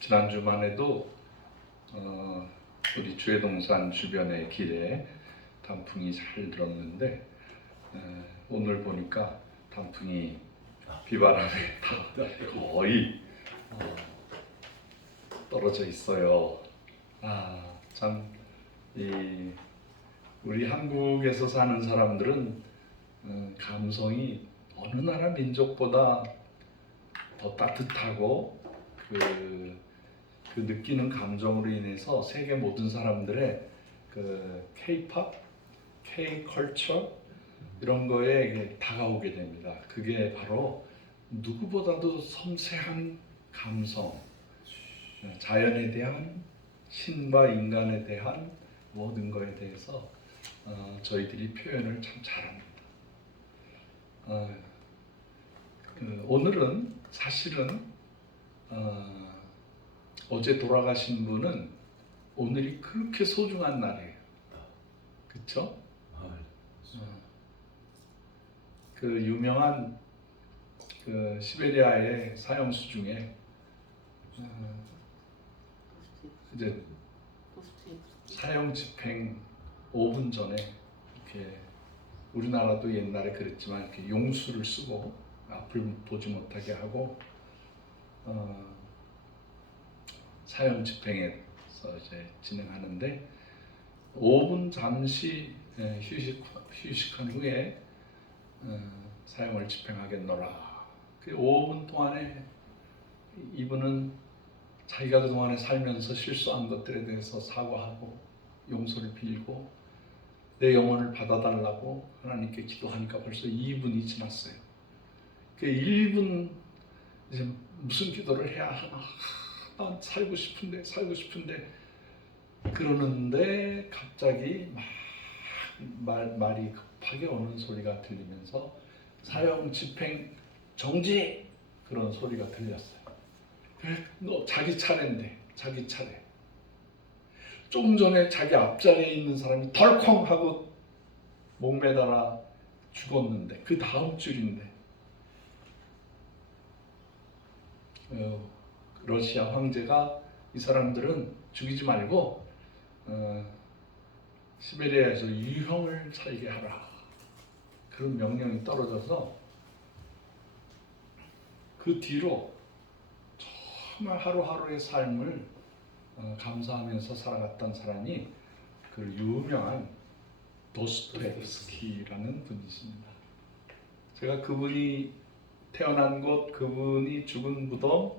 지난주만 해도 우리 주해동산 주변의 길에 단풍이 잘 들었는데 오늘 보니까 단풍이 비바람에 다 거의 떨어져 있어요. 참 우리 한국에서 사는 사람들은 감성이 어느 나라 민족보다 더 따뜻하고 그 느끼는 감정으로 인해서 세계 모든 사람들의 그 K-pop, K-culture 이런 거에 다가오게 됩니다. 그게 바로 누구보다도 섬세한 감성, 자연에 대한, 신과 인간에 대한 모든 거에 대해서 저희들이 표현을 참 잘합니다. 오늘은 사실은 어제 돌아가신 분은 오늘이 그렇게 소중한 날이에요. 그렇죠? 그 유명한 그 시베리아의 사형수 중에 이제 사형 집행 5분 전에 이렇게 우리나라도 옛날에 그랬지만 이렇게 용수를 쓰고 앞을 보지 못하게 하고 사형 집행에서 이제 진행하는데 5분 잠시 휴식한 후에 사형을 집행하겠노라. 그 5분 동안에 이분은 자기가 그동안에 살면서 실수한 것들에 대해서 사과하고 용서를 빌고 내 영혼을 받아달라고 하나님께 기도하니까 벌써 2분이 지났어요. 그 1분 이제 무슨 기도를 해야 하나? 난 살고 싶은데 그러는데 갑자기 막 말이 급하게 오는 소리가 들리면서 사형 집행 정지 그런 소리가 들렸어요. 너 자기 차례인데 자기 차례. 조금 전에 자기 앞자리에 있는 사람이 덜컹 하고 목매달아 죽었는데 그 다음 줄인데 러시아 황제가 이 사람들은 죽이지 말고 시베리아에서 유형을 살게 하라 그런 명령이 떨어져서 그 뒤로 정말 하루하루의 삶을 감사하면서 살아갔던 사람이 그 유명한 도스토옙스키라는 분이십니다. 제가 그분이 태어난 곳, 그분이 죽은 무덤,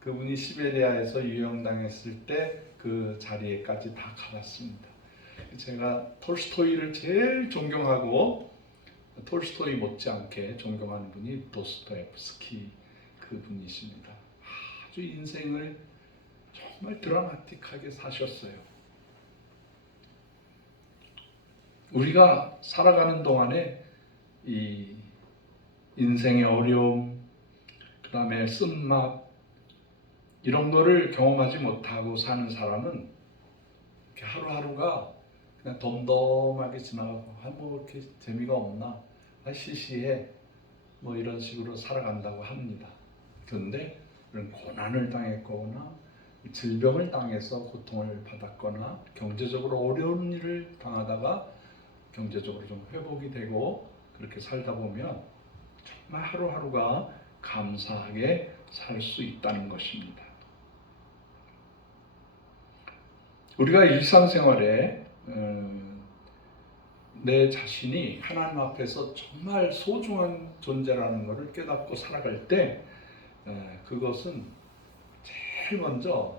그분이 시베리아에서 유형당했을 때 그 자리에까지 다 가봤습니다. 제가 톨스토이를 제일 존경하고 톨스토이 못지않게 존경하는 분이 도스토옙스키 그분이십니다. 아주 인생을 정말 드라마틱하게 사셨어요. 우리가 살아가는 동안에 이 인생의 어려움, 그 다음에 쓴맛 이런 거를 경험하지 못하고 사는 사람은 이렇게 하루하루가 그냥 덤덤하게 지나가고 뭐 이렇게 재미가 없나, 시시해 뭐 이런 식으로 살아간다고 합니다. 그런데 이런 고난을 당했거나 질병을 당해서 고통을 받았거나 경제적으로 어려운 일을 당하다가 경제적으로 좀 회복이 되고 그렇게 살다 보면 정말 하루하루가 감사하게 살 수 있다는 것입니다. 우리가 일상생활에 내 자신이 하나님 앞에서 정말 소중한 존재라는 것을 깨닫고 살아갈 때 그것은 제일 먼저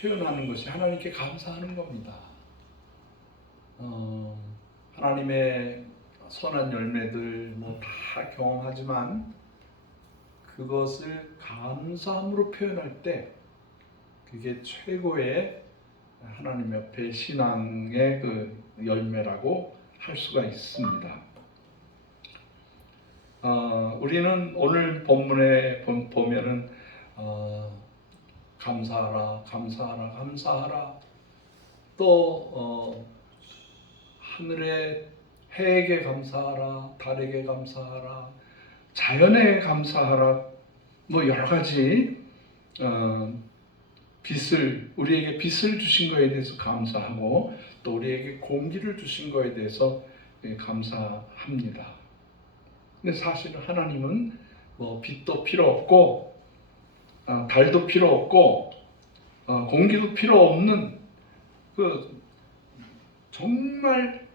표현하는 것이 하나님께 감사하는 겁니다. 하나님의 선한 열매들 뭐 다 경험하지만 그것을 감사함으로 표현할 때 그게 최고의 하나님 옆에 신앙의 그 열매라고 할 수가 있습니다. 우리는 오늘 본문에 보면은 감사하라, 감사하라, 감사하라. 또 하늘의 해에게 감사하라, 달에게 감사하라, 자연에 감사하라. 뭐 여러 가지 우리에게 빛을 주신 거에 대해서 감사하고 또 우리에게 공기를 주신 거에 대해서 감사합니다. 근데 사실은 하나님은 뭐 빛도 필요 없고 달도 필요 없고 공기도 필요 없는 그 정말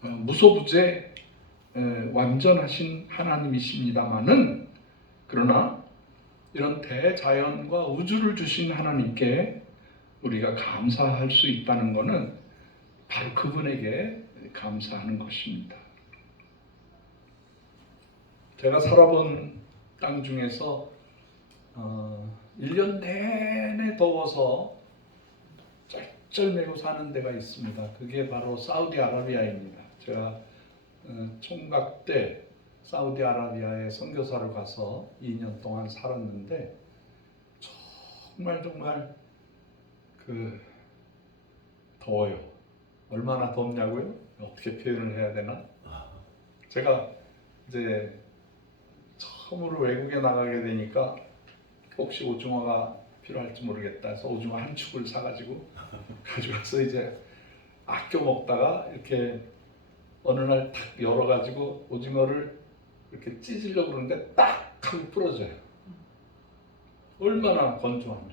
무소부재 완전하신 하나님이십니다마는 그러나 이런 대자연과 우주를 주신 하나님께 우리가 감사할 수 있다는 것은 바로 그분에게 감사하는 것입니다. 제가 살아본 땅 중에서 1년 내내 더워서 쩔쩔매고 사는 데가 있습니다. 그게 바로 사우디아라비아입니다. 제가 총각 때 사우디아라비아에 선교사로 가서 2년 동안 살았는데 정말 더워요. 얼마나 덥냐고요? 어떻게 표현을 해야 되나? 제가 이제 처음으로 외국에 나가게 되니까 혹시 오징어가 필요할지 모르겠다 해서 오징어 한 축을 사가지고 가져가서 이제 아껴 먹다가 이렇게 어느 날 탁 열어가지고 오징어를 이렇게 찢으려고 그러는데 딱 하고 부러져요. 얼마나 건조하냐.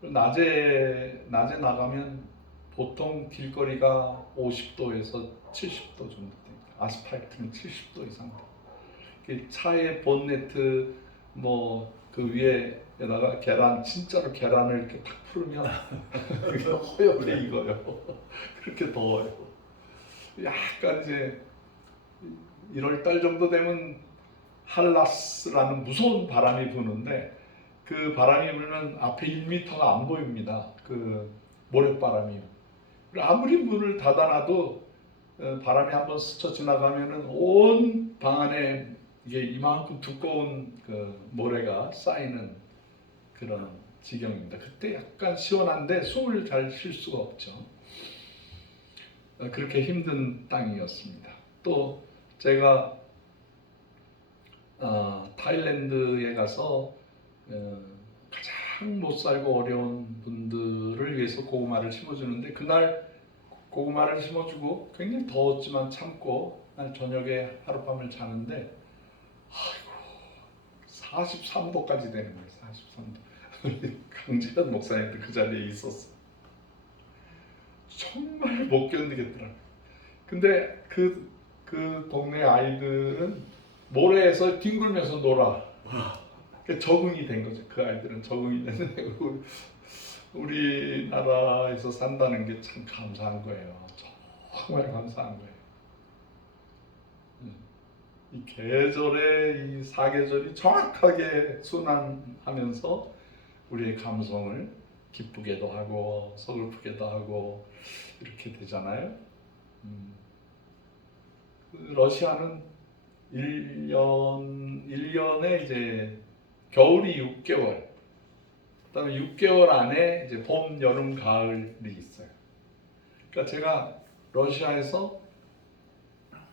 낮에 나가면 보통 길거리가 50도에서 70도 정도 됩니다. 아스팔트는 70도 이상 돼요. 차의 본네트 그 위에다가 진짜로 계란을 이렇게 탁 풀으면 그게 허옇게 익어요. 그렇게 더워요. 약간 이제 1월 달 정도 되면 할라스라는 무서운 바람이 부는데 그 바람이 불면 앞에 1m가 안 보입니다. 그 모래바람이. 아무리 문을 닫아놔도 바람이 한번 스쳐 지나가면은 온 방 안에 이게 이만큼 두꺼운 그 모래가 쌓이는 그런 지경입니다. 그때 약간 시원한데 숨을 잘 쉴 수가 없죠. 그렇게 힘든 땅이었습니다. 또 제가 타일랜드에 가서 가장 못 살고 어려운 분들을 위해서 고구마를 심어주는데 그날 고구마를 심어주고 굉장히 더웠지만 참고 날 저녁에 하룻밤을 자는데 43도까지 되는 거예요. 43도. 강지현 목사님도 그 자리에 있었어. 정말 못 견디겠더라고요. 근데 그 동네 아이들은 모래에서 뒹굴면서 놀아. 적응이 된 거죠. 그 아이들은 적응이 됐는데 우리나라에서 산다는 게 참 감사한 거예요. 정말 감사한 거예요. 이 계절의 이 사계절이 정확하게 순환하면서 우리의 감성을 기쁘게도 하고 서글프게도 하고 이렇게 되잖아요. 러시아는 1년에 이제 겨울이 6개월, 그다음에 6개월 안에 이제 봄, 여름, 가을이 있어요. 그러니까 제가 러시아에서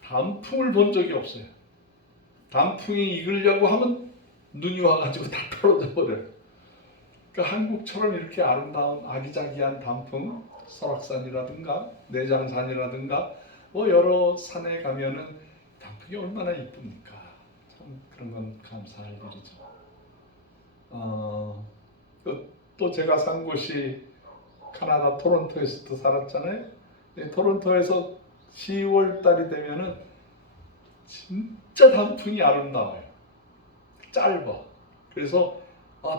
단풍을 본 적이 없어요. 단풍이 익으려고 하면 눈이 와가지고 다 떨어져 버려요. 그러니까 한국처럼 이렇게 아름다운 아기자기한 단풍, 설악산이라든가 내장산이라든가 여러 산에 가면은 단풍이 얼마나 이쁩니까? 참 그런 건 감사할 일이죠. 또 제가 산 곳이 캐나다 토론토에서도 살았잖아요. 토론토에서 10월 달이 되면은 진짜 단풍이 아름다워요. 짧아. 그래서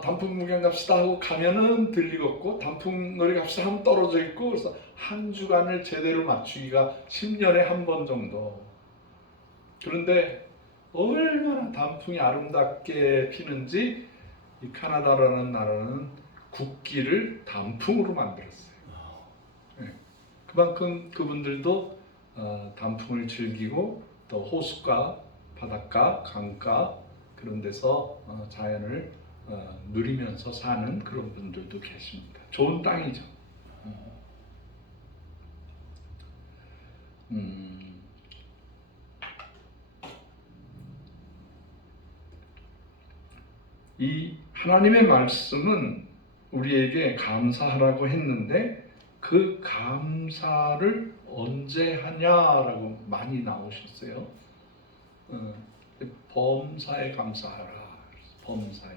단풍 구경 갑시다 하고 가면은 들리겠고 단풍 놀이 갑시다 하면 떨어져 있고 그래서 한 주간을 제대로 맞추기가 10년에 한 번 정도. 그런데 얼마나 단풍이 아름답게 피는지 이 캐나다라는 나라는 국기를 단풍으로 만들었어요. 네. 그만큼 그분들도 단풍을 즐기고 또 호숫가, 바닷가, 강가 그런 데서 자연을 누리면서 사는 그런 분들도 계십니다. 좋은 땅이죠. 이 하나님의 말씀은 우리에게 감사하라고 했는데 그 감사를 언제 하냐라고 많이 나오셨어요. 범사에 감사하라. 범사에.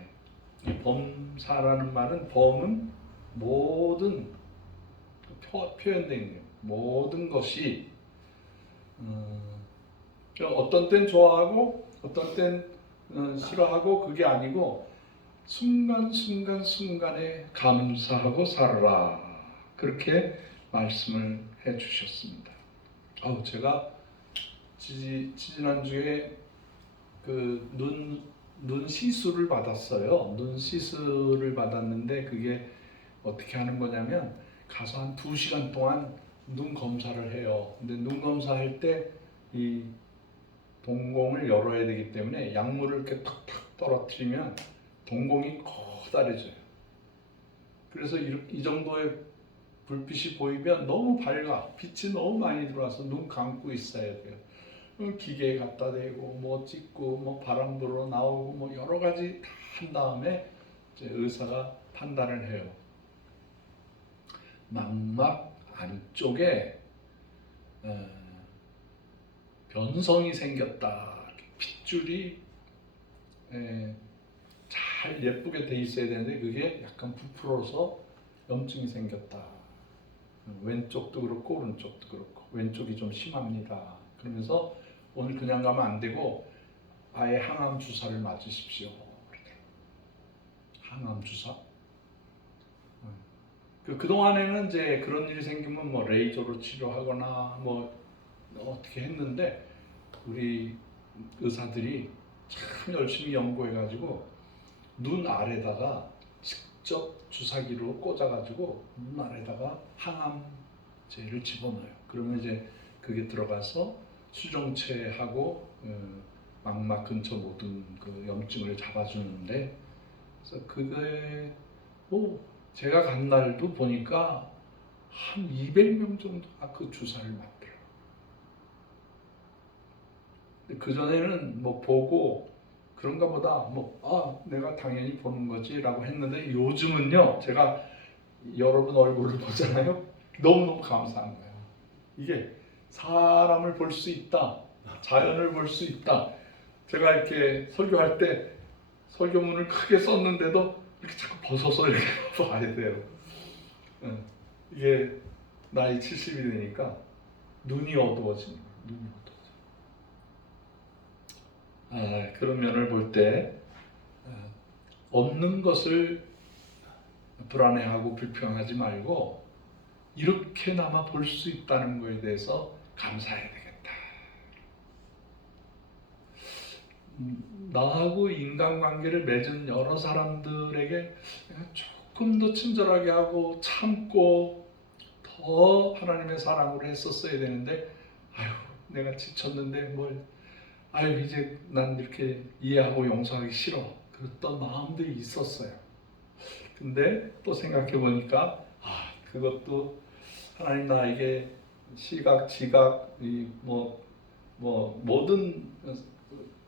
범사라는 말은 범은 모든 표현되어 있는 거예요. 모든 것이 어떤 땐 좋아하고 어떤 땐 싫어하고 그게 아니고 순간순간에 감사하고 살아라. 그렇게 말씀을 해주셨습니다. 제가 지난주에 그 눈 시술을 받았어요. 눈 시술을 받았는데 그게 어떻게 하는 거냐면 가서 한 2시간 동안 눈 검사를 해요. 근데 눈 검사할 때 이 동공을 열어야 되기 때문에 약물을 이렇게 탁탁 떨어뜨리면 동공이 커다래져요. 그래서 이 정도의 불빛이 보이면 너무 밝아. 빛이 너무 많이 들어와서 눈 감고 있어야 돼요. 기계에 갖다 대고 뭐 찍고 뭐 바람 불어 나오고 뭐 여러 가지 다 한 다음에 이제 의사가 판단을 해요. 망막 안쪽에 변성이 생겼다. 핏줄이 잘 예쁘게 돼 있어야 되는데 그게 약간 부풀어서 염증이 생겼다. 왼쪽도 그렇고 오른쪽도 그렇고 왼쪽이 좀 심합니다. 그러면서 오늘 그냥 가면 안 되고 아예 항암 주사를 맞으십시오. 항암 주사? 그동안에는 이제 그런 일이 생기면 뭐 레이저로 치료하거나 뭐 어떻게 했는데 우리 의사들이 참 열심히 연구해가지고 눈 아래다가 직접 주사기로 꽂아가지고 눈 아래다가 항암제를 집어넣어요. 그러면 이제 그게 들어가서 수정체하고 망막 근처 모든 그 염증을 잡아주는데 그래서 그게 제가 간 날도 보니까 한 200명 정도가 그 주사를 맞더라고요. 그 전에는 뭐 보고 그런가 보다 내가 당연히 보는 거지라고 했는데 요즘은요 제가 여러분 얼굴을 보잖아요. 너무너무 감사한 거예요. 이게 사람을 볼 수 있다. 자연을 볼 수 있다. 제가 이렇게 설교할 때 설교문을 크게 썼는데도 이렇게 자꾸 벗어서 이렇게 봐야 돼요. 이게 나이 70이 되니까 눈이 어두워집니다. 눈이 어두워져. 그런 면을 볼 때 없는 것을 불안해하고 불평하지 말고 이렇게나마 볼 수 있다는 것에 대해서 감사해야 되겠다. 나하고 인간관계를 맺은 여러 사람들에게 조금 더 친절하게 하고 참고 더 하나님의 사랑으로 했었어야 되는데 내가 지쳤는데 이제 난 이렇게 이해하고 용서하기 싫어. 그랬던 마음들이 있었어요. 근데 또 생각해 보니까 그것도 하나님 나에게 시각, 지각, 모든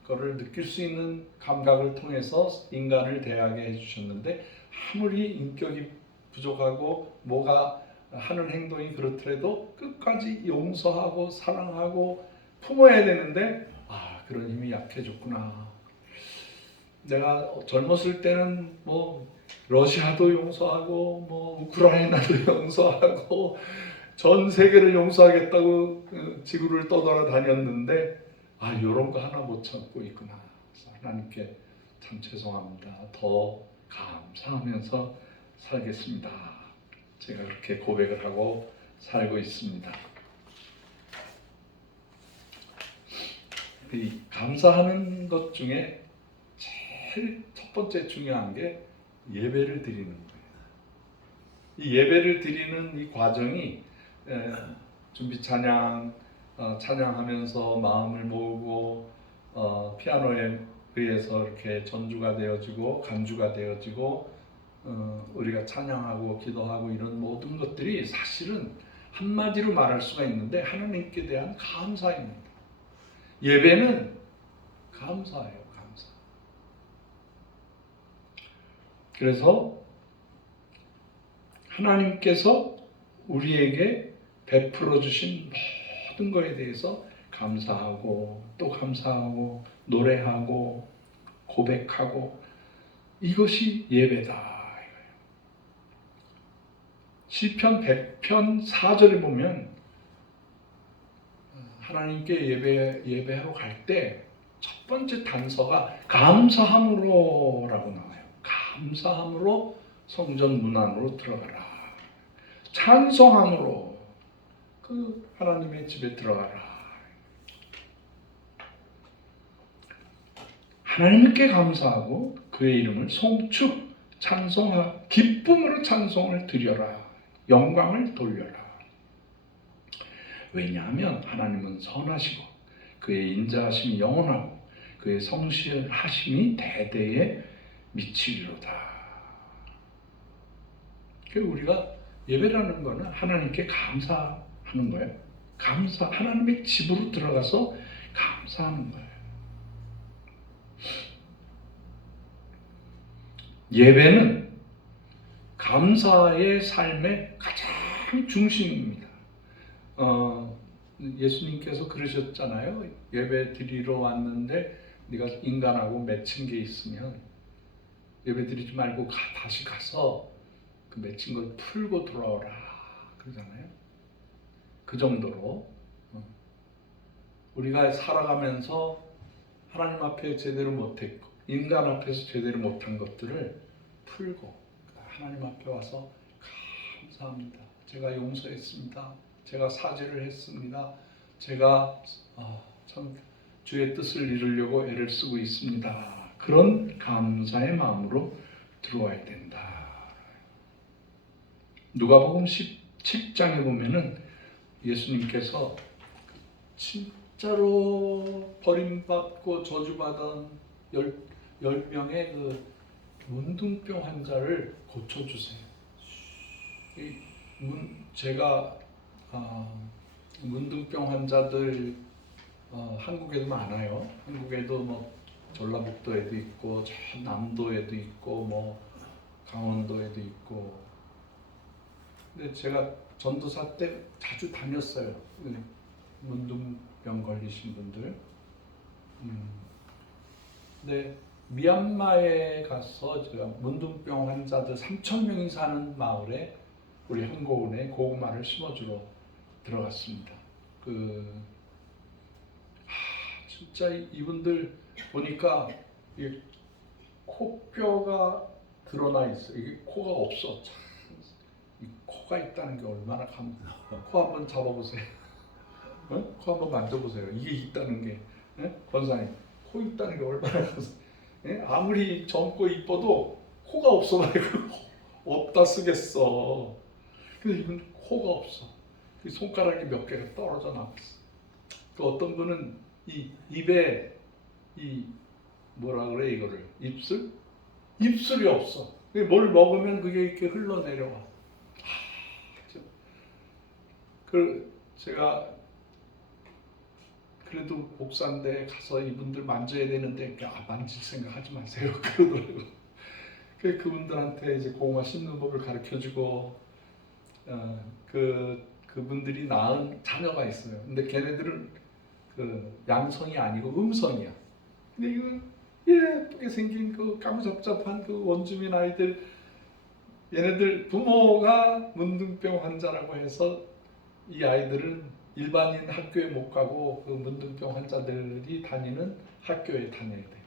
거를 느낄 수 있는 감각을 통해서 인간을 대하게 해주셨는데 아무리 인격이 부족하고 뭐가 하는 행동이 그렇더라도 끝까지 용서하고 사랑하고 품어야 되는데 그런 힘이 약해졌구나. 내가 젊었을 때는 러시아도 용서하고 우크라이나도 용서하고 전 세계를 용서하겠다고 지구를 떠돌아다녔는데 이런 거 하나 못 참고 있구나. 그래서 하나님께 참 죄송합니다. 더 감사하면서 살겠습니다. 제가 그렇게 고백을 하고 살고 있습니다. 이 감사하는 것 중에 제일 첫 번째 중요한 게 예배를 드리는 거예요. 이 예배를 드리는 이 과정이 준비 찬양, 찬양하면서 마음을 모으고 피아노에 의해서 이렇게 전주가 되어지고 간주가 되어지고 우리가 찬양하고 기도하고 이런 모든 것들이 사실은 한마디로 말할 수가 있는데 하나님께 대한 감사입니다. 예배는 감사예요. 감사. 그래서 하나님께서 우리에게 베풀어 주신 모든 것에 대해서 감사하고 또 감사하고 노래하고 고백하고 이것이 예배다. 시편 100편 4절에 보면 하나님께 예배하러 갈 때 첫 번째 단서가 감사함으로라고 나와요. 감사함으로 성전 문 안으로 들어가라. 찬송함으로 그 하나님의 집에 들어가라. 하나님께 감사하고 그의 이름을 송축 찬송하 기쁨으로 찬송을 드려라. 영광을 돌려라. 왜냐하면 하나님은 선하시고 그의 인자하심이 영원하고 그의 성실하심이 대대에 미치리로다. 우리가 예배라는 것은 하나님께 감사하는 거예요. 하나님의 집으로 들어가서 감사하는 거예요. 예배는 감사의 삶의 가장 중심입니다. 예수님께서 그러셨잖아요. 예배 드리러 왔는데 네가 인간하고 맺힌 게 있으면 예배 드리지 말고 다시 가서 그 맺힌 걸 풀고 돌아오라 그러잖아요. 그 정도로 우리가 살아가면서 하나님 앞에 제대로 못했고 인간 앞에서 제대로 못한 것들을 풀고 하나님 앞에 와서 감사합니다. 제가 용서했습니다. 제가 사죄를 했습니다. 제가 참 주의 뜻을 이루려고 애를 쓰고 있습니다. 그런 감사의 마음으로 들어와야 된다. 누가복음 17장에 보면은 예수님께서 진짜로 버림받고 저주받은 10명의 그 문둥병 환자를 고쳐주세요. 제가 문둥병 환자들 한국에도 많아요. 한국에도 뭐 전라북도에도 있고 남도에도 있고 뭐 강원도에도 있고. 근데 제가 전도사 때 자주 다녔어요. 문둥병 걸리신 분들. 근데 미얀마에 가서 제가 문둥병 환자들 3,000명이 사는 마을에 우리 한고은에 고구마를 심어주러 들어갔습니다. 진짜 이분들 보니까 이 코뼈가 드러나 있어. 이게 코가 없어. 참, 이 코가 있다는 게 얼마나 코 한번 잡아보세요. 코 한번 만져보세요. 이게 있다는 게, 권사님, 코 있다는 게 얼마나 아무리 젊고 이뻐도 코가 없어가지고 어디다 쓰겠어. 근데 이건 코가 없어. 그 손가락이 몇 개가 떨어져 나왔어. 그 어떤 분은 이 입에 뭐라 그래 이거를 입술이 없어. 뭘 먹으면 그게 이렇게 흘러내려와. 제가 그래도 목사인데 가서 이분들 만져야 되는데 만질 생각 하지 마세요 그러더라고. 그분들한테 이제 고구마 씹는 법을 가르쳐주고 그분들이 낳은 자녀가 있어요. 근데 걔네들은 그 양성이 아니고 음성이야. 근데 이거 예쁘게 생긴 그 까무잡잡한 그 원주민 아이들, 얘네들 부모가 문둥병 환자라고 해서 이 아이들은 일반인 학교에 못 가고 그 문둥병 환자들이 다니는 학교에 다녀야 돼.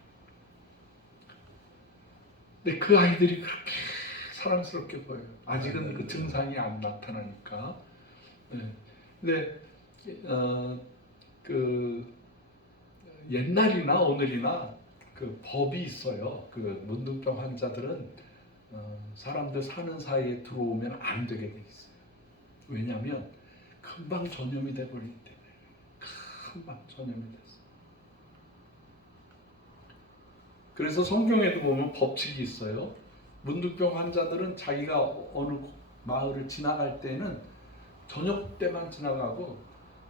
근데 그 아이들이 그렇게 사랑스럽게 보여요. 아직은 그 증상이 안 나타나니까. 근데 그 옛날이나 오늘이나 그 법이 있어요. 그 문둥병 환자들은 사람들 사는 사이에 들어오면 안 되게 돼 있어요. 왜냐하면 금방 전염이 돼 버리기 때문에. 금방 전염이 됐어. 그래서 성경에도 보면 법칙이 있어요. 문둥병 환자들은 자기가 어느 마을을 지나갈 때는 저녁 때만 지나가고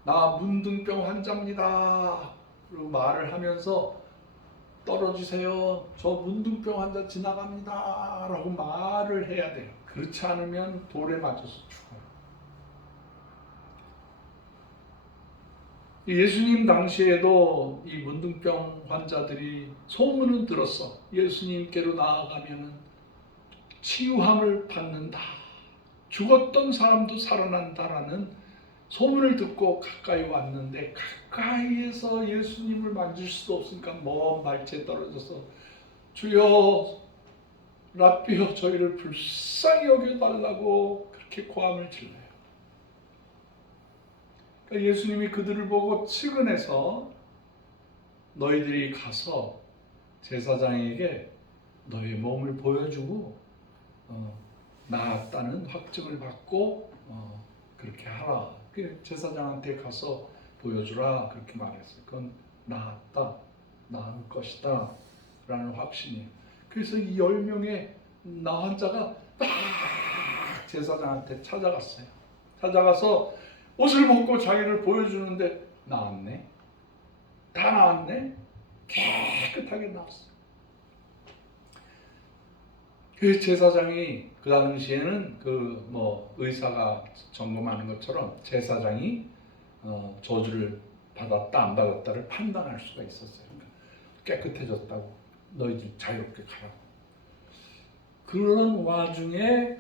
나 문둥병 환자입니다. 그리고 말을 하면서 떨어지세요. 저 문둥병 환자 지나갑니다. 라고 말을 해야 돼요. 그렇지 않으면 돌에 맞아서 죽어요. 예수님 당시에도 이 문둥병 환자들이 소문은 들었어. 예수님께로 나아가면 치유함을 받는다. 죽었던 사람도 살아난다라는 소문을 듣고 가까이 왔는데 가까이에서 예수님을 만질 수도 없으니까 먼 발치에 떨어져서 주여 랍비여 저희를 불쌍히 여겨달라고 그렇게 고함을 질러요. 그러니까 예수님이 그들을 보고 측은해서 너희들이 가서 제사장에게 너희 몸을 보여주고 나았다는 확증을 받고 그렇게 하라. 제사장한테 가서 보여주라 그렇게 말했어요. 그건 나았다, 나을 것이다 라는 확신이에요. 그래서 이 10명의 나은 자가 딱 제사장한테 찾아갔어요. 찾아가서 옷을 벗고 자기를 보여주는데 나았네. 다 나았네. 깨끗하게 나왔어요. 그 제사장이 그 당시에는 의사가 점검하는 것처럼 제사장이 저주를 받았다 안 받았다를 판단할 수가 있었어요. 깨끗해졌다고 너희들 자유롭게 가라고. 그런 와중에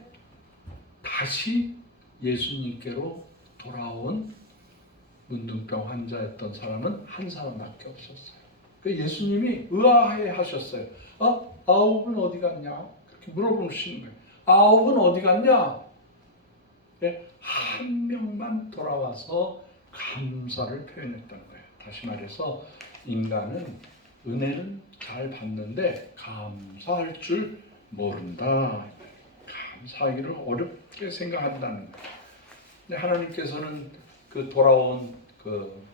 다시 예수님께로 돌아온 문둥병 환자였던 사람은 한 사람밖에 없었어요. 예수님이 의아해 하셨어요. 9은 어디 갔냐? 그렇게 물어보시는 거예요. 9은 어디 갔냐? 한 명만 돌아와서 감사를 표현했다는 거예요. 다시 말해서 인간은 은혜는 잘 받는데 감사할 줄 모른다. 감사하기를 어렵게 생각한다는 거예요. 근데 하나님께서는 그 돌아온 그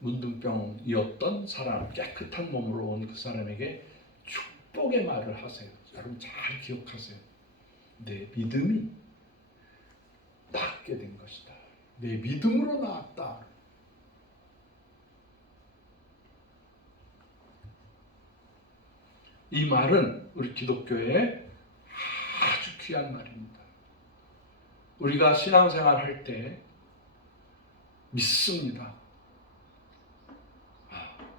문둥병이었던 사람, 깨끗한 몸으로 온 그 사람에게 축복의 말을 하세요. 여러분 잘 기억하세요. 내 믿음이 낫게 된 것이다. 내 믿음으로 나았다. 이 말은 우리 기독교의 아주 귀한 말입니다. 우리가 신앙생활 할 때 믿습니다.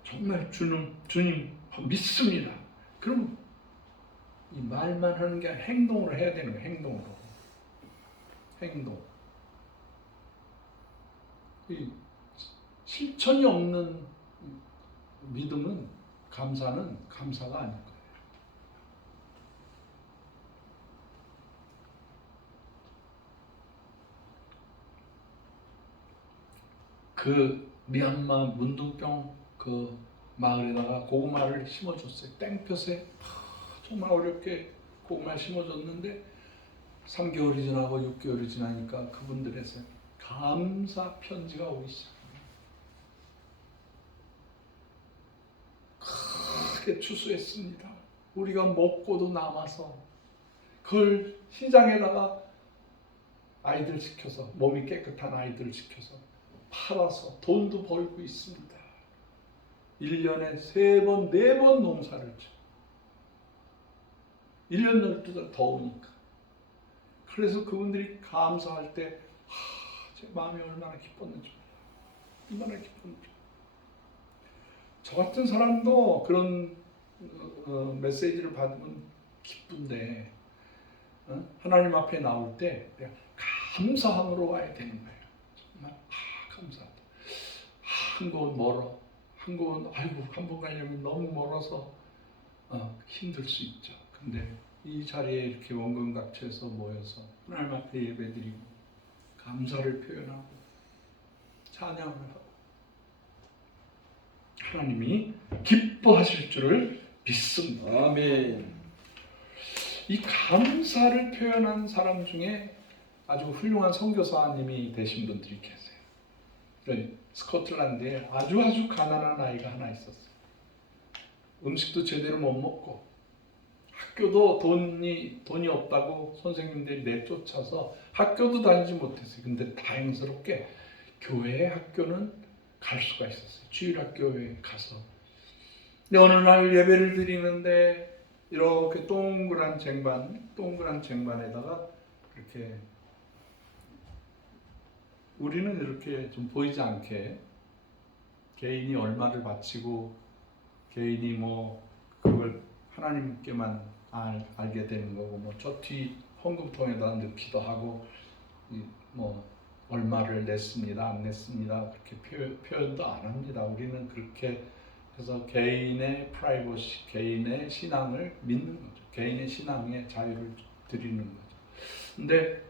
정말 주님 믿습니다. 그럼 이 말만 하는 게 아니라 행동으로 해야 되는 거예요. 행동. 이 실천이 없는 믿음은 감사가 아닐 거예요. 그 미얀마 문둥병 그 마을에다가 고구마를 심어줬어요. 땡볕에 정말 어렵게 고구마를 심어줬는데 3개월이 지나고 6개월이 지나니까 그분들에서 감사 편지가 오기 시작합니다. 크게 추수했습니다. 우리가 먹고도 남아서 그걸 시장에다가 아이들 시켜서 몸이 깨끗한 아이들 시켜서 팔아서 돈도 벌고 있습니다. 1년에 3번, 4번 농사를 쳐. 1년 12달 더우니까. 그래서 그분들이 감사할 때 제 마음이 얼마나 기뻤는지 몰라요. 얼마나 기뻤는지. 저 같은 사람도 그런 메시지를 받으면 기쁜데 하나님 앞에 나올 때 감사함으로 와야 되는 거예요. 정말 감사하다. 한 곳 멀어. 한 곳 한 번 가려면 너무 멀어서 힘들 수 있죠. 근데 이 자리에 이렇게 원근각처에서 모여서 하나님 앞에 예배드리고 감사를 표현하고 찬양을 하고 하나님이 기뻐하실 줄을 믿습니다. 아멘. 이 감사를 표현한 사람 중에 아주 훌륭한 선교사님이 되신 분들이 계세요. 스코틀랜드에 아주 가난한 아이가 하나 있었어요. 음식도 제대로 못 먹고 학교도 돈이 없다고 선생님들이 내쫓아서 학교도 다니지 못했어요. 근데 다행스럽게 교회에 학교는 갈 수가 있었어요. 주일학교에 가서 근데 어느 날 예배를 드리는데 이렇게 동그란 쟁반에다가 이렇게 우리는 이렇게 좀 보이지 않게 개인이 얼마를 바치고 개인이 뭐 그걸 하나님께만 알게 되는 거고 뭐 저 뒤 헌금통에다 넣기도 하고 뭐 얼마를 냈습니다 안 냈습니다 그렇게 표현도 안 합니다. 우리는 그렇게 해서 개인의 프라이버시, 개인의 신앙을 믿는 거죠. 개인의 신앙의 자유를 드리는 거죠. 근데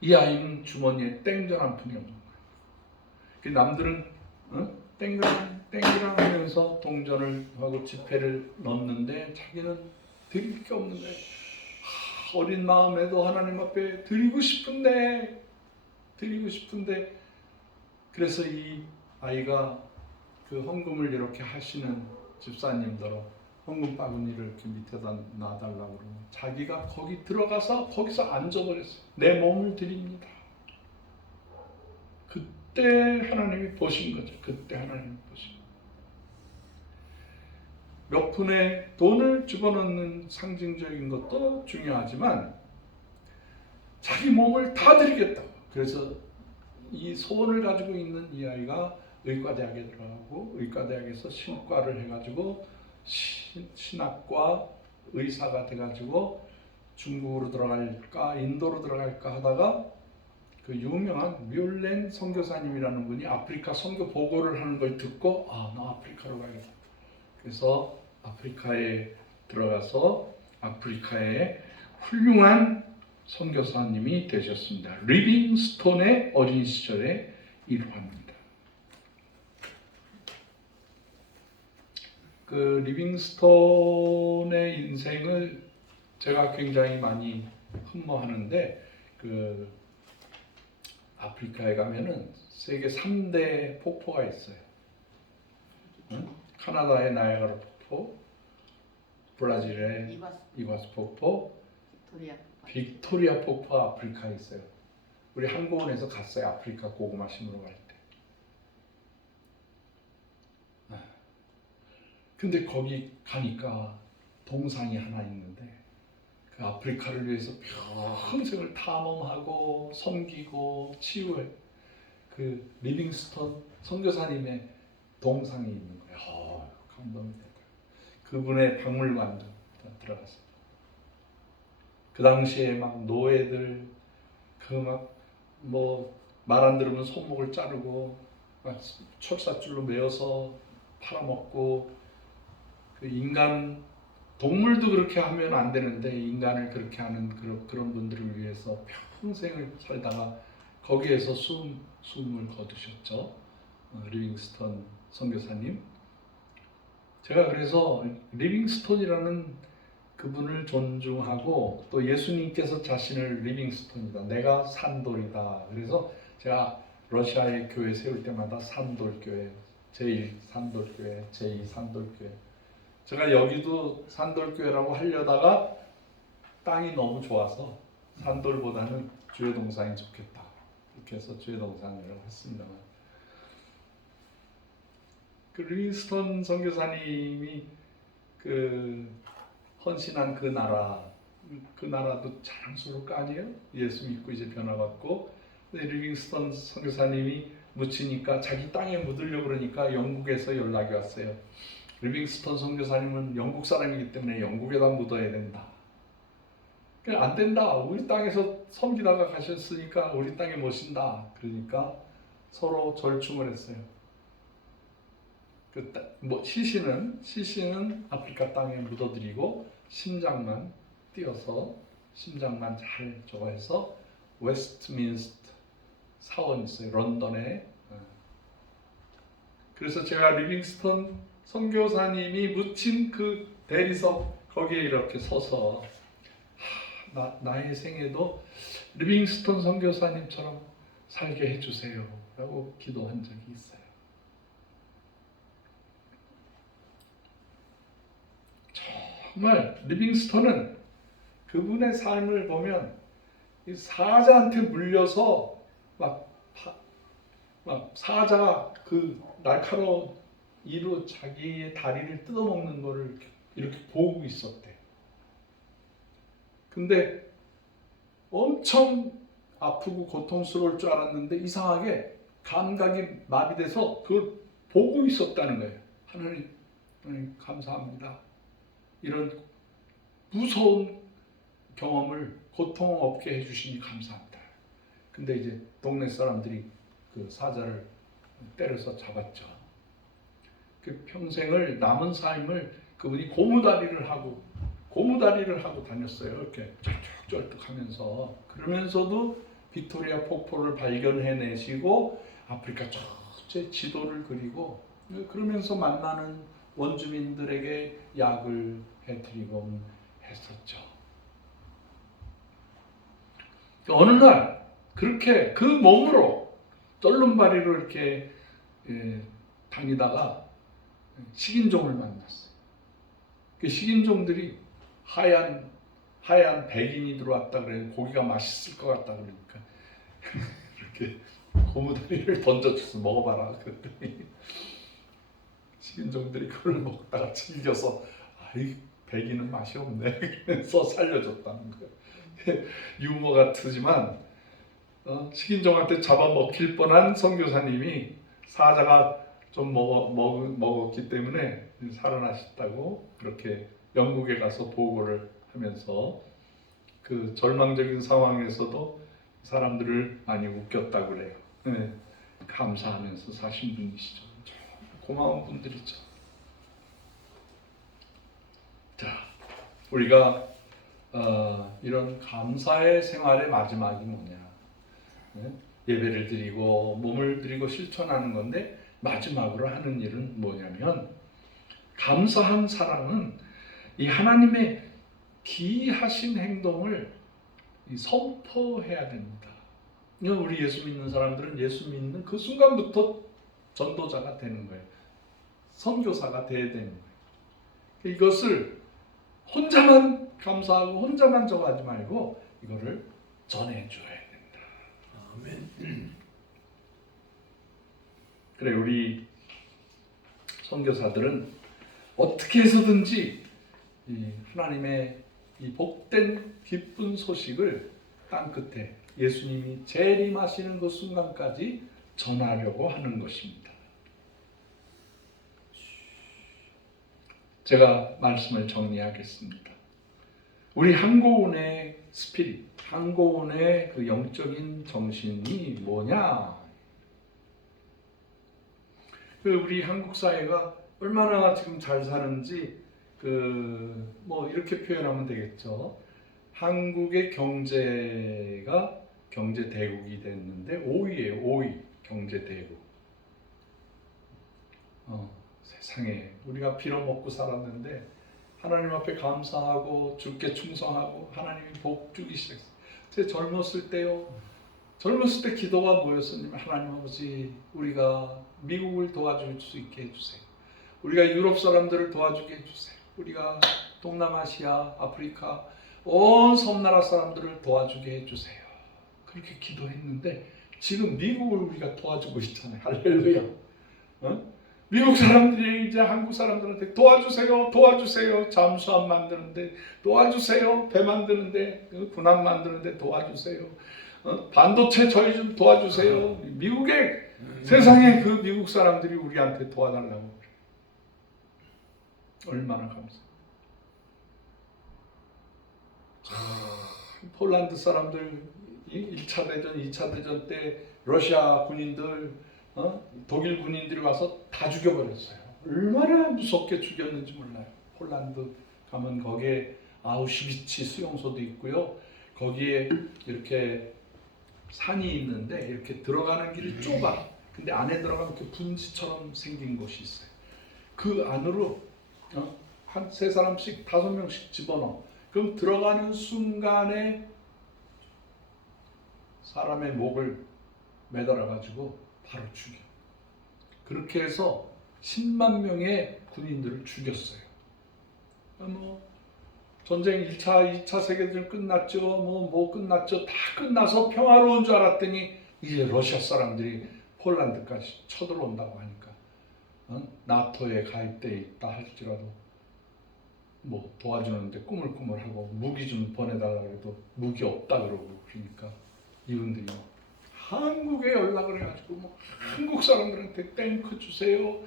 이 아이는 주머니에 땡전 한 푼이 없는 거예요. 남들은 땡기랑 하면서 동전을 하고 지폐를 넣는데 자기는 드릴 게 없는 거예요. 어린 마음에도 하나님 앞에 드리고 싶은데 그래서 이 아이가 그 헌금을 이렇게 하시는 집사님들로 헌금 바구니를 이렇게 밑에다 놔달라고 그러면 자기가 거기 들어가서 거기서 앉아버렸어요. 내 몸을 드립니다. 그때 하나님이 보신 거죠. 그때 하나님이 보신 거죠. 몇 푼의 돈을 집어넣는 상징적인 것도 중요하지만 자기 몸을 다 드리겠다고. 그래서 이 소원을 가지고 있는 이 아이가 의과대학에 들어가고 의과대학에서 신과를 해가지고 신학과 의사가 돼가지고 중국으로 들어갈까 인도로 들어갈까 하다가 그 유명한 뮬렌 선교사님이라는 분이 아프리카 선교 보고를 하는 걸 듣고 나 아프리카로 가야겠다. 그래서 아프리카에 들어가서 아프리카의 훌륭한 선교사님이 되셨습니다. 리빙스톤의 어린 시절의 일화입니다. 그 리빙스톤의 인생을 제가 굉장히 많이 흠모하는데 그 아프리카에 가면은 세계 3대 폭포가 있어요. 카나다의 나이아가라 폭포, 브라질의 이과수 폭포, 빅토리아 폭포 아프리카에 있어요. 우리 항공원에서 갔어요. 아프리카 고구마 심으러 갈 때. 근데 거기 가니까 동상이 하나 있는데 그 아프리카를 위해서 평생을 탐험하고 섬기고 치유해 그 리빙스톤 선교사님의 동상이 있는 거예요. 감동이 돼요. 그분의 박물관도 들어갔어요. 그 당시에 막 노예들 그 막 뭐 말 안 들으면 손목을 자르고 막 철사줄로 매어서 팔아먹고 그 인간 동물도 그렇게 하면 안 되는데 인간을 그렇게 하는 그런 분들을 위해서 평생을 살다가 거기에서 숨을 거두셨죠. 리빙스톤 선교사님. 제가 그래서 리빙스톤이라는 그분을 존중하고 또 예수님께서 자신을 리빙스톤이다. 내가 산돌이다. 그래서 제가 러시아에 교회 세울 때마다 산돌교회, 제1산돌교회, 제2산돌교회. 제가 여기도 산돌교회라고 하려다가 땅이 너무 좋아서 산돌보다는 주의 동상이 좋겠다. 이렇게 해서 주의 동상이라고 했습니다만. 그 리빙스톤 선교사님이 그 헌신한 그 나라도 자랑스러울 거 아니에요? 예수 믿고 이제 변화받고. 근데 리빙스톤 선교사님이 묻히니까 자기 땅에 묻으려고 그러니까 영국에서 연락이 왔어요. 리빙스톤 선교사님은 영국 사람이기 때문에 영국에다 묻어야 된다. 안 된다. 우리 땅에서 섬기다가 가셨으니까 우리 땅에 모신다. 그러니까 서로 절충을 했어요. 시신은 아프리카 땅에 묻어드리고 심장만 띄어서 심장만 잘 저거 해서 웨스트민스터 사원 있어요. 런던에. 그래서 제가 리빙스톤 선교사님이 묻힌 그 대리석 거기에 이렇게 서서 나의 생애도 리빙스톤 선교사님처럼 살게 해주세요 라고 기도한 적이 있어요. 정말 리빙스톤은 그분의 삶을 보면 사자한테 물려서 막 사자가 그 날카로운 이로 자기의 다리를 뜯어먹는 거를 이렇게 보고 있었대. 근데 엄청 아프고 고통스러울 줄 알았는데 이상하게 감각이 마비돼서 그걸 보고 있었다는 거예요. 하나님 감사합니다. 이런 무서운 경험을 고통 없게 해주시니 감사합니다. 근데 이제 동네 사람들이 그 사자를 때려서 잡았죠. 그 평생을 남은 삶을 그분이 고무다리를 하고 다녔어요. 이렇게 쩔뚝쩔뚝하면서. 그러면서도 빅토리아 폭포를 발견해내시고 아프리카 전체 지도를 그리고 그러면서 만나는 원주민들에게 약을 해드리곤 했었죠. 어느 날 그렇게 그 몸으로 떨름바리로 이렇게 다니다가 식인종을 만났어요. 그 식인종들이 하얀 백인이 들어왔다 그래요. 고기가 맛있을 것 같다 그러니까 이렇게 고무다리를 던져줘서 먹어봐라 그랬더니 식인종들이 그걸 먹다가 질겨서 아이 백인은 맛이 없네 그래서 살려줬다는 거예요. 유머 같으지만 식인종한테 잡아먹힐 뻔한 선교사님이 사자가 좀 먹었기 때문에 살아나셨다고 그렇게 영국에 가서 보고를 하면서 그 절망적인 상황에서도 사람들을 많이 웃겼다고 그래요. 네, 감사하면서 사신 분이시죠. 고마운 분들이죠. 자, 우리가 이런 감사의 생활의 마지막이 뭐냐? 네? 예배를 드리고 몸을 드리고 실천하는 건데 마지막으로 하는 일은 뭐냐면 감사한 사람은 이 하나님의 기이하신 행동을 선포해야 됩니다. 우리 예수 믿는 사람들은 예수 믿는 그 순간부터 전도자가 되는 거예요. 선교사가 돼야 되는 거예요. 이것을 혼자만 감사하고 혼자만 저거 하지 말고 이거를 전해줘야 된다. 아멘. 그래, 우리 선교사들은 어떻게 해서든지 하나님의 이 복된 기쁜 소식을 땅끝에 예수님이 재림하시는 그 순간까지 전하려고 하는 것입니다. 제가 말씀을 정리하겠습니다. 우리 한고운의 스피릿, 한고운의 그 영적인 정신이 뭐냐? 우리 한국 사회가 얼마나 지금 잘 사는지 뭐 이렇게 표현하면 되겠죠. 한국의 경제가 경제 대국이 됐는데 5위예요. 5위 경제 대국. 세상에 우리가 빌어먹고 살았는데 하나님 앞에 감사하고 주께 충성하고 하나님이 복 주기 시작했어요. 제 젊었을 때 기도가 뭐였었냐면 하나님 아버지 우리가 미국을 도와줄 수 있게 해주세요. 우리가 유럽 사람들을 도와주게 해주세요. 우리가 동남아시아, 아프리카 온 섬나라 사람들을 도와주게 해주세요. 그렇게 기도했는데 지금 미국을 우리가 도와주고 있잖아요. 할렐루야. 미국 사람들이 이제 한국 사람들한테 도와주세요. 잠수함 만드는데 도와주세요. 배 만드는데 군함 만드는데 도와주세요. 반도체 저희 좀 도와주세요. 세상에 그 미국 사람들이 우리한테 도와달라고 그래. 얼마나 감사해요. 폴란드 사람들 1차 대전, 2차 대전 때 러시아 군인들, 독일 군인들이 와서 다 죽여버렸어요. 얼마나 무섭게 죽였는지 몰라요. 폴란드 가면 거기에 아우슈비츠 수용소도 있고요. 거기에 이렇게 산이 있는데 이렇게 들어가는 길이 좁아. 근데 안에 들어가면 이렇게 분지처럼 생긴 곳이 있어요. 그 안으로 한 3사람씩 5명씩 집어넣어. 그럼 들어가는 순간에 사람의 목을 매달아 가지고 바로 죽여. 그렇게 해서 10만 명의 군인들을 죽였어요. 전쟁 1차, 2차 세계대전 끝났죠. 뭐 끝났죠. 다 끝나서 평화로운 줄 알았더니 이제 러시아 사람들이 폴란드까지 쳐들어온다고 하니까 나토에 가입돼 있다 할지라도 뭐 도와주는데 꾸물꾸물하고 무기 좀 보내달라 그래도 무기 없다 그러고 그러니까 이분들이 한국에 연락을 해가지고 뭐 한국 사람들한테 탱크 주세요,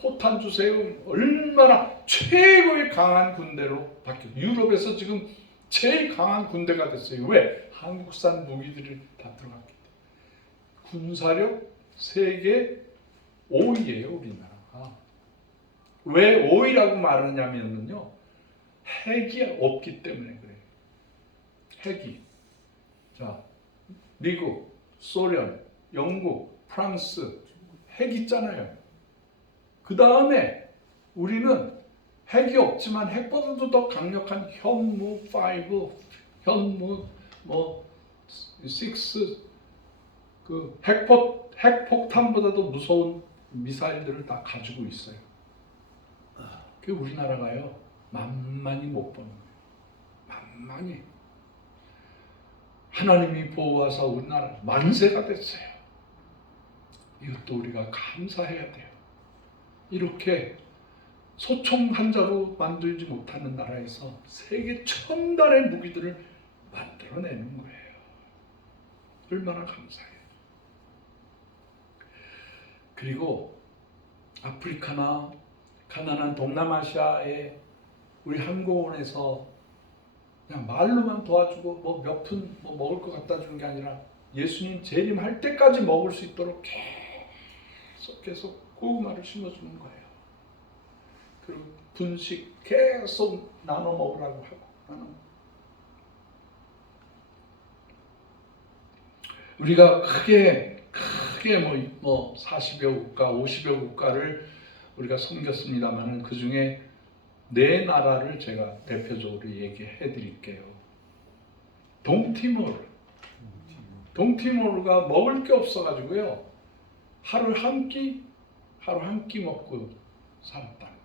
포탄 주세요. 얼마나 최고의 강한 군대로 바뀌어 유럽에서 지금 제일 강한 군대가 됐어요. 왜? 한국산 무기들이 다 들어갔기 때문에. 군사력 세계 5위예요 우리나라가. 왜 5위라고 말하냐면요, 핵이 없기 때문에 그래요. 핵이. 자, 미국, 소련, 영국, 프랑스 핵 있잖아요. 그 다음에 우리는 핵이 없지만 핵보다도 더 강력한 현무 5, 현무 뭐 6, 그 핵폭탄보다도 무서운 미사일들을 다 가지고 있어요. 그 우리나라가요 만만히 못 보는 거예요. 만만히. 하나님이 보호하사 우리나라 만세가 됐어요. 이것도 우리가 감사해야 돼요. 이렇게 소총 한 자루 만들지 못하는 나라에서 세계 첨단의 무기들을 만들어내는 거예요. 얼마나 감사해요. 그리고 아프리카나 가난한 동남아시아에 우리 한국원에서 그냥 말로만 도와주고 뭐 몇 푼 뭐 먹을 거 갖다 주는 게 아니라 예수님 재림할 때까지 먹을 수 있도록 계속 고구마를 심어주는 거예요. 그리고 분식 계속 나눠 먹으라고 하고. 우리가 크게 뭐 40여 국가, 50여 국가를 우리가 섬겼습니다만은 그 중에 4나라를 제가 대표적으로 얘기해 드릴게요. 동티모르가 먹을 게 없어가지고요. 하루 한 끼 먹고 살았다는 거예요.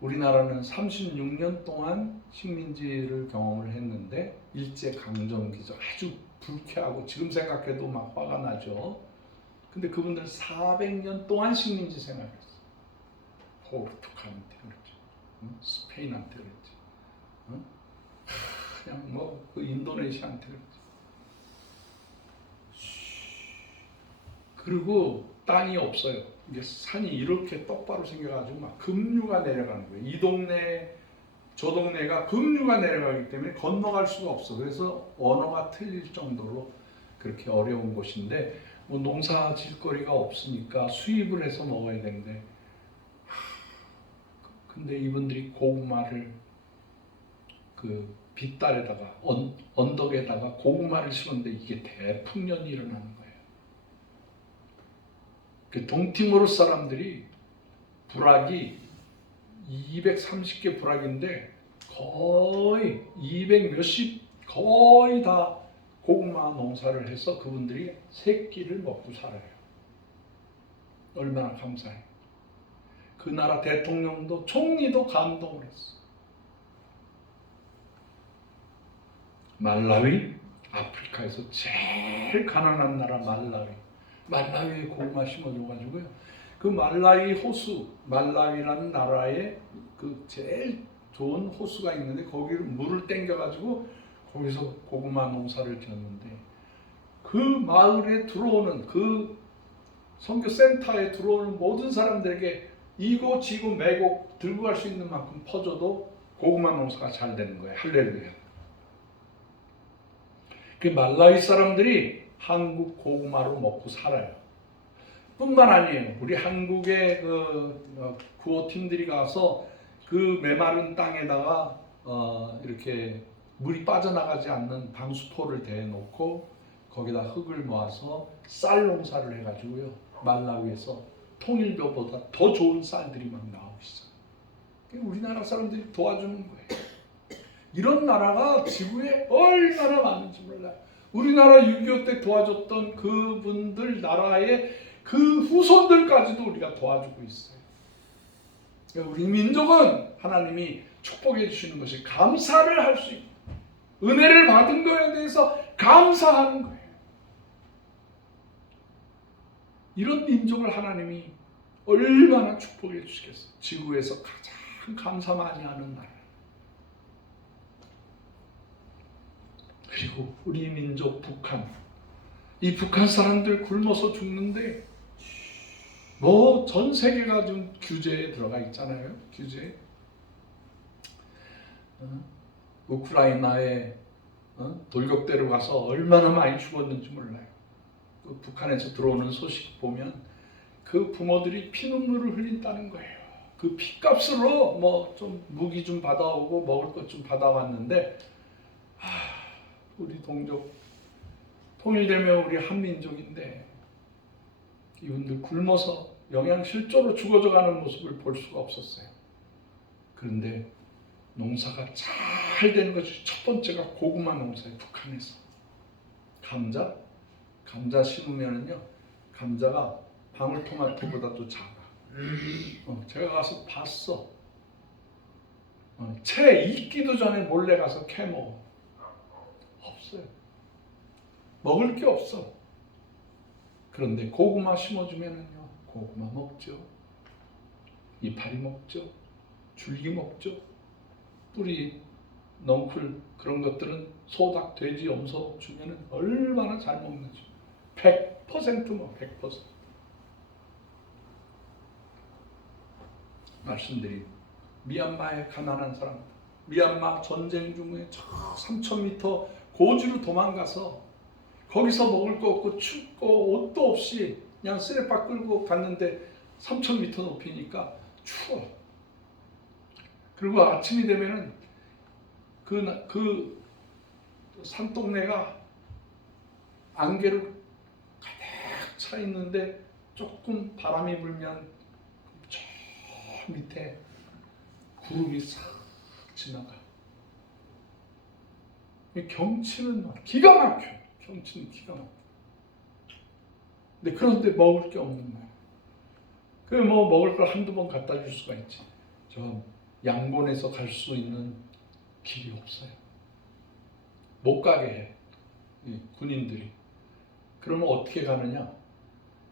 우리나라는 36년 동안 식민지를 경험을 했는데 일제강점기죠. 아주 불쾌하고 지금 생각해도 막 화가 나죠. 근데 그분들은 400년 동안 식민지 생활했어요. 포르투갈한테 그랬죠. 스페인한테 그랬지. 그냥 뭐 그 인도네시아한테 그랬지. 그리고 땅이 없어요. 이게 산이 이렇게 똑바로 생겨가지고 막 급류가 내려가는 거예요. 이 동네 저 동네가 급류가 내려가기 때문에 건너갈 수가 없어. 그래서 언어가 틀릴 정도로 그렇게 어려운 곳인데 뭐 농사 질거리가 없으니까 수입을 해서 먹어야 되는데, 근데 이분들이 고구마를 그 빗달에다가 언덕에다가 고구마를 심었는데 이게 대풍년이 일어나는 거예요. 그 동티모르 사람들이 부락이 230개 부락인데 거의 200 몇십 거의 다 고구마 농사를 해서 그분들이 새끼를 먹고 살아요. 얼마나 감사해요. 그 나라 대통령도 총리도 감동을 했어. 말라위, 아프리카에서 제일 가난한 나라 말라위에 고구마 심어줘가지고요. 그 말라위 호수, 말라위라는 나라에 그 제일 좋은 호수가 있는데 거기를 물을 땡겨가지고 거기서 고구마 농사를 지었는데 그 마을에 들어오는 그 선교 센터에 들어오는 모든 사람들에게 이고 지고 매고 들고 갈 수 있는 만큼 퍼줘도 고구마 농사가 잘 되는 거예요. 할렐루야. 그 말라위 사람들이 한국 고구마로 먹고 살아요. 뿐만 아니에요. 우리 한국의 그 구호팀들이 가서 그 메마른 땅에다가 이렇게 물이 빠져나가지 않는 방수포를 대놓고 거기다 흙을 모아서 쌀 농사를 해가지고요. 말라위에서 통일교보다 더 좋은 쌀들이 막 나오고 있어요. 우리나라 사람들이 도와주는 거예요. 이런 나라가 지구에 얼마나 많은지 몰라요. 우리나라 6.25 때 도와줬던 그분들 나라의 그 후손들까지도 우리가 도와주고 있어요. 우리 민족은 하나님이 축복해 주시는 것이 감사를 할 수 있고 은혜를 받은 거에 대해서 감사하는 거예요. 이런 민족을 하나님이 얼마나 축복해 주시겠어요. 지구에서 가장 감사 많이 하는 나라. 그리고 우리 민족 북한, 이 북한 사람들 굶어서 죽는데 뭐 전 세계가 좀 규제에 들어가 있잖아요. 규제. 우크라이나에 돌격대로 가서 얼마나 많이 죽었는지 몰라요. 그 북한에서 들어오는 소식 보면 그 부모들이 피눈물을 흘린다는 거예요. 그 피값으로 뭐 좀 무기 좀 받아오고 먹을 것 좀 받아왔는데 우리 동족 통일되면 우리 한민족인데 이분들 굶어서 영양실조로 죽어져가는 모습을 볼 수가 없었어요. 그런데 농사가 잘 되는 것이 첫 번째가 고구마 농사예요. 북한에서 감자 심으면은요, 감자가 방울토마토보다도 작아. 제가 가서 봤어. 채 익기도 전에 몰래 가서 캐 먹어. 없어요. 먹을 게 없어. 그런데 고구마 심어주면은요, 고구마 먹죠. 이파리 먹죠. 줄기 먹죠. 뿌리, 넝쿨 그런 것들은 소닭, 돼지, 염소 주면은 얼마나 잘 먹는지. 100% 뭐 100%. 말씀드린 미얀마의 가난한 사람, 미얀마 전쟁 중에 저 3,000m 고지로 도망가서 거기서 먹을 거 없고 춥고 옷도 없이 그냥 쓰레빠 끌고 갔는데 3,000m 높이니까 추워. 그리고 아침이 되면은 그 산동네가 안개로 가득 차 있는데 조금 바람이 불면 저 밑에 구름이 싹 지나가. 경치는 기가 막혀. 경치는 기가 막혀. 근데 그런데 먹을 게 없는 거야. 그 뭐 먹을 걸 한두 번 갖다 줄 수가 있지. 저 양곤에서 갈 수 있는 길이 없어요. 못 가게 해. 이 군인들이. 그러면 어떻게 가느냐?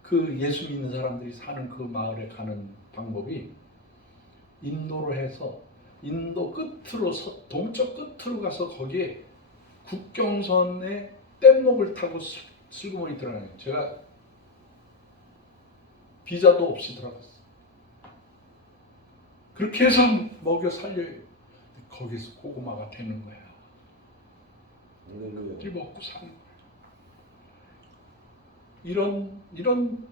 그 예수 믿는 사람들이 사는 그 마을에 가는 방법이 인도로 해서 인도 끝으로 동쪽 끝으로 가서 거기에 국경선에 뗏목을 타고 슬그머니 들어가요. 제가 비자도 없이 들어갔어요. 그렇게 해서 먹여 살려요. 거기서 고구마가 되는 거야. 이 먹고 사는 거야. 이런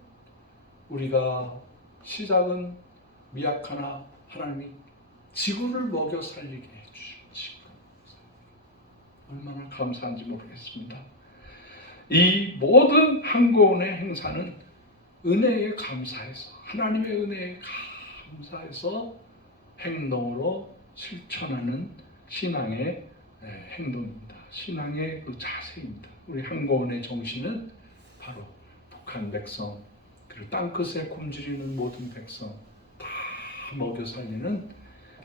우리가 시작은 미약하나 하나님이 지구를 먹여 살리게 해주시고 얼마나 감사한지 모르겠습니다. 이 모든 한고은의 행사는 은혜에 감사해서 하나님의 은혜에 감사해서 행동으로 실천하는 신앙의 행동입니다. 신앙의 그 자세입니다. 우리 한고은의 정신은 바로 북한 백성 그리고 땅끝에 굶주리는 모든 백성 다 먹여 살리는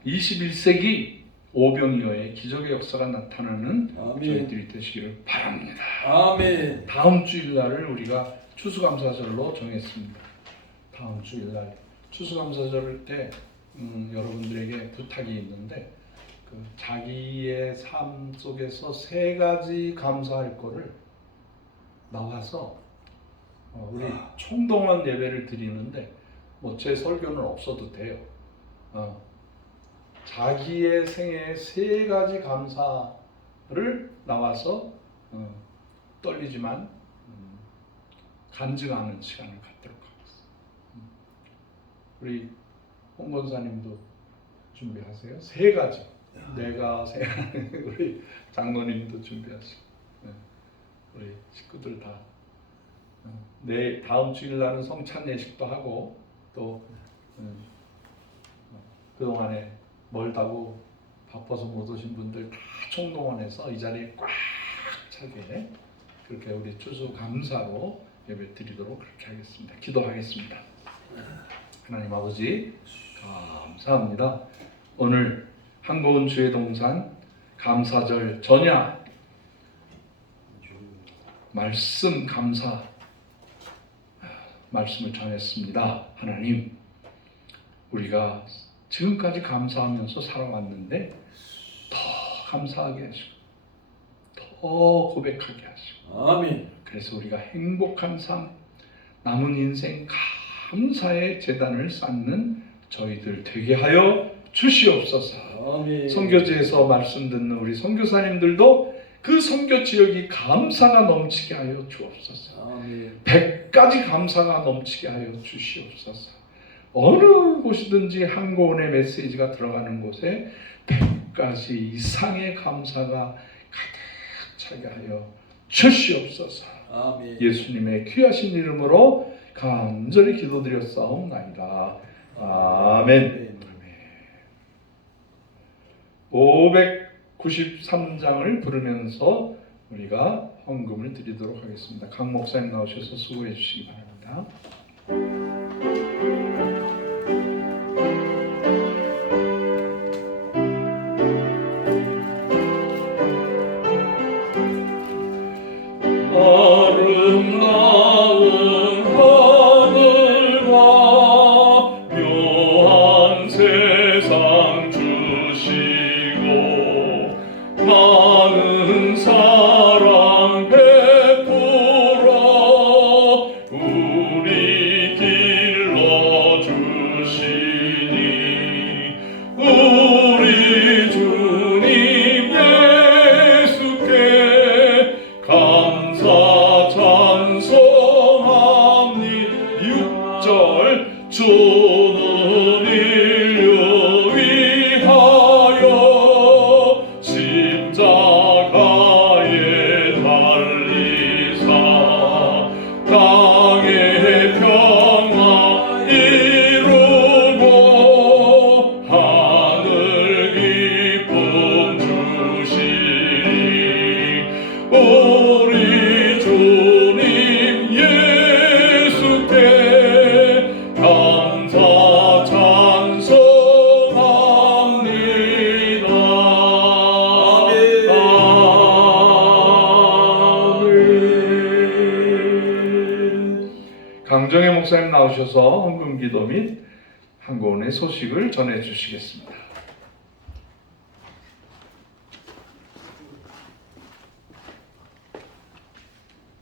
21세기 오병이어의 기적의 역사가 나타나는 아멘. 저희들이 되시기를 바랍니다. 아멘. 다음 주일날을 우리가 추수감사절로 정했습니다. 다음 주일날 추수감사절 때 여러분들에게 부탁이 있는데 그 자기의 삶 속에서 3가지 감사할 거를 나와서 우리 총동원 예배를 드리는데 뭐 제 설교는 없어도 돼요. 자기의 생애에 3가지 감사를 나와서 떨리지만 간증하는 시간을 갖도록 하겠습니다. 우리 홍 권사님도 준비하세요. 3가지. 내가 우리 장로님도 준비하시고 우리 식구들 다 내일 다음 주일 날은 성찬 예식도 하고 또 그동안에 멀다고 바빠서 못 오신 분들 다 총동원해서 이 자리에 꽉 차게 그렇게 우리 추수 감사로 예배 드리도록 그렇게 하겠습니다. 기도하겠습니다. 하나님 아버지 감사합니다. 오늘 한고은 주의 동산 감사절 전야 말씀 감사 말씀을 전했습니다. 하나님 우리가 지금까지 감사하면서 살아왔는데 더 감사하게 하시고 더 고백하게 하시고 아멘. 그래서 우리가 행복한 삶, 남은 인생 감사의 재단을 쌓는 저희들 되게 하여 주시옵소서. 아멘. 선교지에서 말씀 듣는 우리 선교사님들도 그 선교 지역이 감사가 넘치게 하여 주옵소서. 아멘. 100가지 감사가 넘치게 하여 주시옵소서. 어느 곳이든지 한고은의 메시지가 들어가는 곳에 100가지 이상의 감사가 가득 차게 하여 주시옵소서. 아멘. 예수님의 귀하신 이름으로 간절히 기도드렸사옵나이다. 아멘. 593장을 부르면서 우리가 헌금을 드리도록 하겠습니다. 강 목사님 나오셔서 수고해 주시기 바랍니다. 아름다운 하늘과 묘한 세상 주시고 많은 사랑 베풀어 우리 길러 주시니 우리 주님 예수께 감사 찬송합니다. 6절 주는 인류 위하여 십자가에 달리사 땅의 평화 이루고 하늘 기쁨 주시니 우리 주님 예수께 감사 찬송합니다. 아멘. 강정혜 목사님 나오셔서 헌금 기도 및 한고은의 소식을 전해 주시겠습니다.